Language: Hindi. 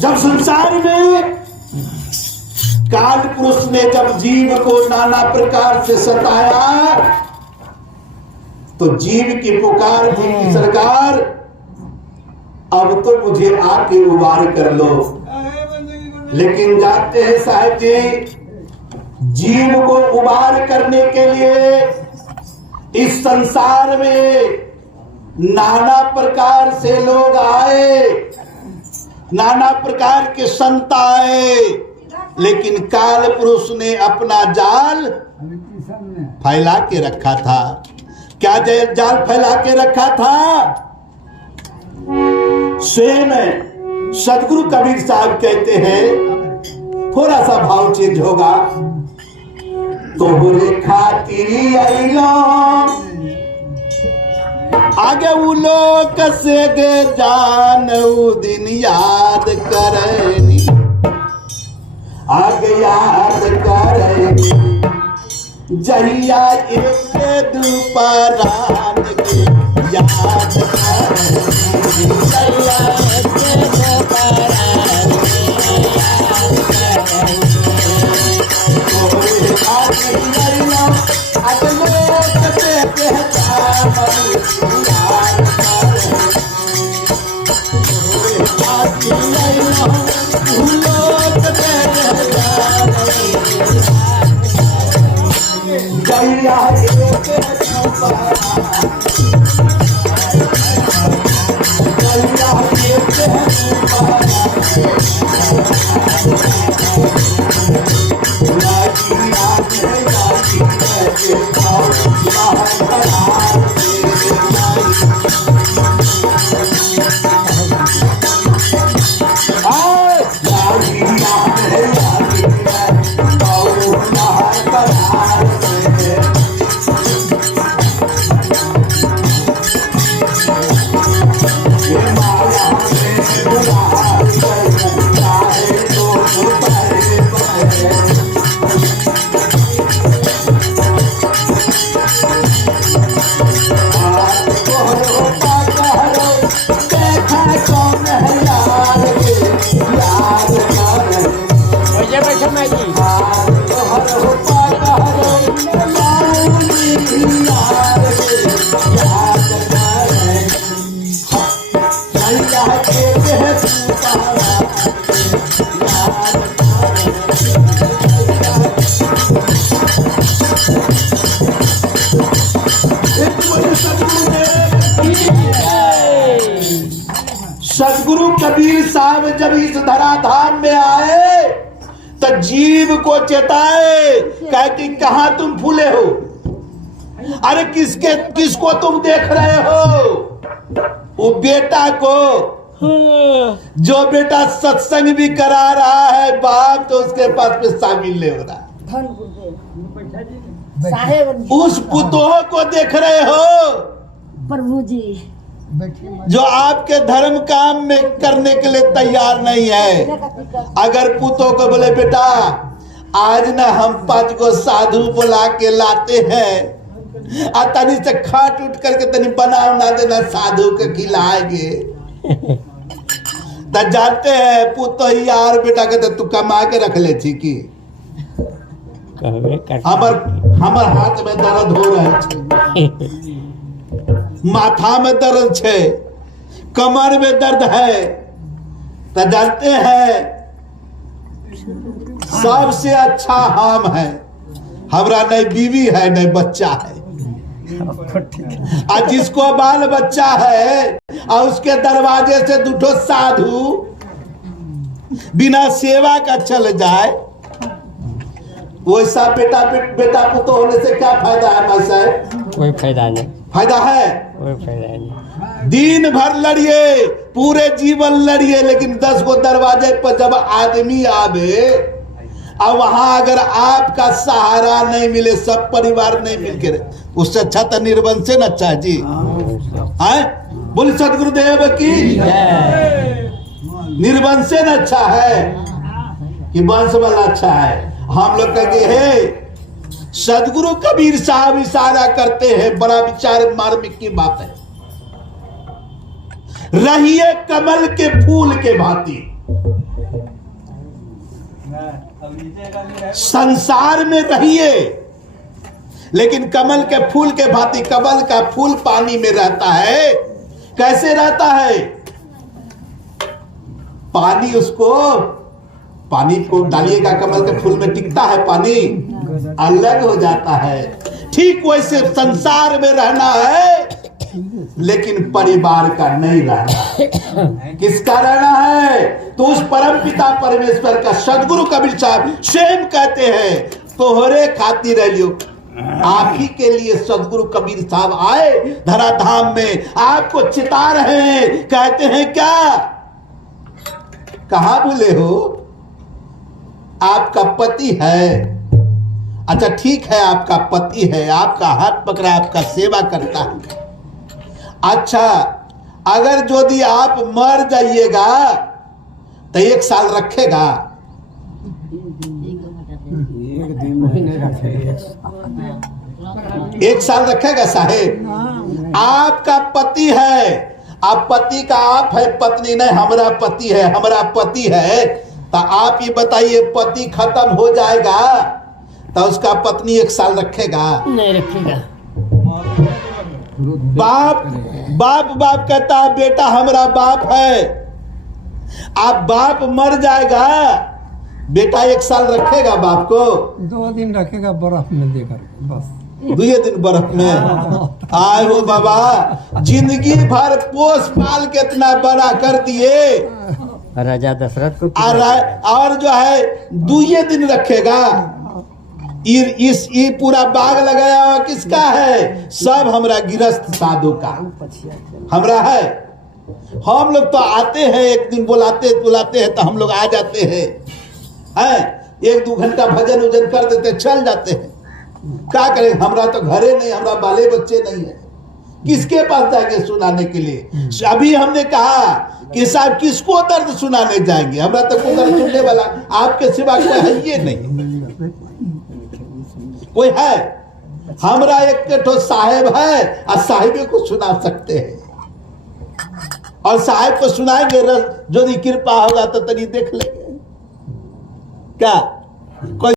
जब संसार में काल पुरुष ने जब जीव को नाना प्रकार से सताया तो जीव की पुकार थी कि सरकार अब तो मुझे आके उबार कर लो। लेकिन जानते हैं साहब जी, जीव को उबार करने के लिए इस संसार में नाना प्रकार से लोग आए, नाना प्रकार के संत आए, लेकिन काल पुरुष ने अपना जाल फैला के रखा था। क्या जाल फैला के रखा था? स्वयं सदगुरु कबीर साहब कहते हैं, थोड़ा सा भाव चेंज होगा, तोहरे खातिर आइलो आगे वो लोग से गे जान उ दिन याद करनी, आगे याद करनी जहिया एक दुपहरान के याद करनी, जहिया एक दुपहरान के याद करनी, तोरे खातिर आइलो आगे लोग से गे जान याद करनी, तोरे खातिर आइलो लोग से गे जान जहिया एक सदगुरु कबीर साहब जब इस धराधाम में आए तो जीव को चेताए, कहे कि कहां तुम फूले हो, अरे किसको तुम देख रहे हो? वो बेटा को, जो बेटा सत्संग भी करा रहा है, बाप तो उसके पास में शामिल नहीं हो रहा। उस पुतोह को देख रहे हो प्रभु जी, जो आपके धर्म काम में करने के लिए तैयार नहीं है। अगर पुतों को बोले बेटा आज ना हम 5 को साधु बुला के लाते हैं, और तनी से खाट उठ करके तनी बना देना, साधु को खिलाएंगे, तो जानते हैं पुतो यार बेटा कहते तू कमा के रख ले थी कि हमर हाथ में दर्द हो रहा है, माथा में दर्द है, कमर में दर्द है, तो जानते हैं सबसे अच्छा हम है, हमारा नहीं बीवी है नहीं बच्चा है, और जिसको बाल बच्चा है और उसके दरवाजे से दूठो साधु बिना सेवा का चल जाए, वैसा बेटा पुतो होने से क्या फायदा है भाई साहब? कोई फायदा नहीं। फायदा है? कोई फायदा नहीं। दिन भर लड़िए, पूरे जीवन लड़िए, लेकिन 10 को दरवाजे पर जब आदमी आवे और वहां अगर आपका सहारा नहीं मिले, सब परिवार नहीं मिलके, उससे अच्छा तो निर्वंशन अच्छा है जी। बोले सदगुरुदेव की निर्वंशन अच्छा है कि वंश वाला अच्छा है? हम लोग कहेंगे हे सदगुरु कबीर साहब इशारा करते हैं, बड़ा विचार मार्मिक की बात है, रहिए कमल के फूल के भांति, संसार में रहिए, लेकिन कमल के फूल के भांति कमल का फूल पानी में रहता है। कैसे रहता है? पानी पानी को डालिएगा, कमल के फूल में टिकता है, पानी अलग हो जाता है। ठीक वैसे संसार में रहना है, लेकिन परिवार का नहीं रहना। किसका रहना है? तो उस परम पिता परमेश्वर का। सदगुरु कबीर साहब स्वयं कहते हैं, तोहरे खातिर रहियो। आप ही के लिए सदगुरु कबीर साहब आए धराधाम में, आपको चिता रहे हैं। कहते हैं क्या? कहां भूले हो? आपका पति है। अच्छा ठीक है, आपका पति है, आपका हाथ पकड़ा, आपका सेवा करता है। अच्छा, अगर यदि आप मर जाइएगा तो 1 साल रखेगा? एक साल रखेगा साहेब? आपका पति है, आप पति का आप है, पत्नी नहीं। हमारा पति है, हमारा पति है। तो आप ये बताइए, पति खत्म हो जाएगा तो उसका पत्नी 1 साल रखेगा? नहीं रखेगा। बाप कहता है, बेटा हमारा बाप है। आप बाप मर जाएगा, बेटा 1 साल रखेगा बाप को? 2 दिन रखेगा बर्फ में देकर, बस 2 दिन बर्फ में। आए हो बाबा, जिंदगी भर पोस पाल के इतना बड़ा कर दिए, राजा दशरथ को और जो है 2 दिन रखेगा। ये पूरा बाग लगाया हुआ किसका है? सब हमरा गृहस्थ साधु का, हमरा है। हम लोग तो आते हैं, एक दिन बुलाते हैं तो हम लोग आ जाते हैं, 1-2 घंटा भजन उजन कर देते, चल जाते हैं। क्या करें? हमरा तो घरे नहीं, हमरा बाले बच्चे नहीं है, किसके पास जाएंगे सुनाने के लिए? अभी हमने कहा कि साहब किसको दर्द सुनाने जाएंगे? हमरा तो कोई दर्द सुनने वाला आपके सिवा कोई है ही नहीं। कोई है? हमरा एक ठो साहेब है, और साहिबे को सुना सकते हैं, और साहेब को सुनाएंगे। यदि कृपा होगा तो तनी देख लेंगे क्या कोई